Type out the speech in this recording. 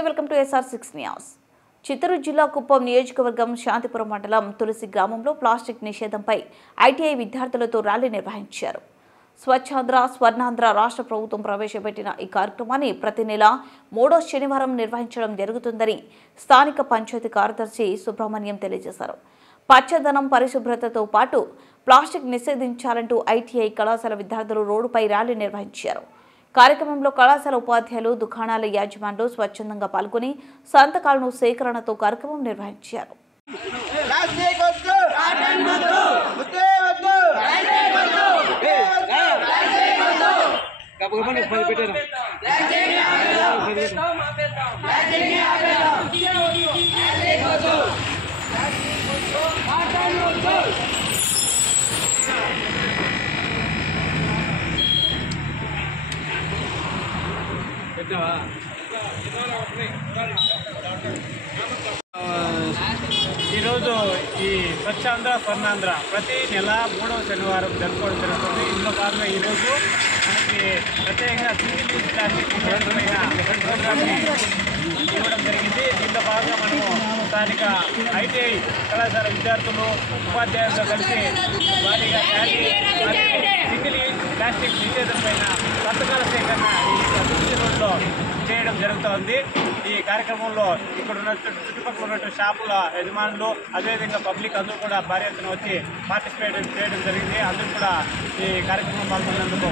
నమస్తే, welcome to SR6 news. Chittoor జిల్లా కుప్పం నియోజకవర్గం శాంతిపురం మండలం తులసి గ్రామంలో ప్లాస్టిక్ నిషేధంపై ITI విద్యార్థులతో ర్యాలీ నిర్వహించారు. స్వచ్ఛాంధ్ర స్వర్ణాంధ్ర రాష్ట్ర ప్రభుత్వం ప్రవేశపెట్టిన ఈ కార్యక్రమాన్ని ప్రతి నెల 3వ శనివారం నిర్వహించడం జరుగుతుందని స్థానిక పంచాయతీ కార్యదర్శి సుబ్రహ్మణ్యం తెలియజేశారు. పచ్చదనం పరిశుభ్రతతో పాటు ప్లాస్టిక్ నిషేధించాలంటూ ITI కళాశాల విద్యార్థులు రోడ్డుపై ర్యాలీ నిర్వహించారు. కార్యక్రమంలో కళాశాల ఉపాధ్యాయులు, దుకాణాల యాజమానులు స్వచ్ఛందంగా పాల్గొని సంతకాలను సేకరణతో కార్యక్రమం నిర్వహించారు. ఈరోజు ఈ స్వచ్ఛాంధ్ర స్వర్ణాంధ్ర ప్రతి నెల 3వ శనివారం జరుపుకోవడం జరుగుతుంది. ఇందులో భాగంగా ఈరోజు మనకి ప్రత్యేకంగా సింగిల్ యూజ్ ప్లాస్టిక్ నిషేధమైన ప్రోగ్రామ్ని ఇవ్వడం జరిగింది. దీంట్లో భాగంగా మనము స్థానిక ITI కళాశాల విద్యార్థులు, ఉపాధ్యాయులతో కలిసి భారీగా సింగిల్ యూజ్ ప్లాస్టిక్ నిషేధం పైన సంతకాల సేకరణ ఈ అభివృద్ధి రోడ్లో చేయడం జరుగుతోంది. ఈ కార్యక్రమంలో ఇక్కడ ఉన్న చుట్టుపక్కల ఉన్నటువంటి షాపుల యజమానులు, అదేవిధంగా పబ్లిక్ అందరూ కూడా భారీ ఎత్తున వచ్చి పార్టిసిపేట్ చేయడం జరిగింది. అందరూ కూడా ఈ కార్యక్రమం పాల్గొన్నందుకు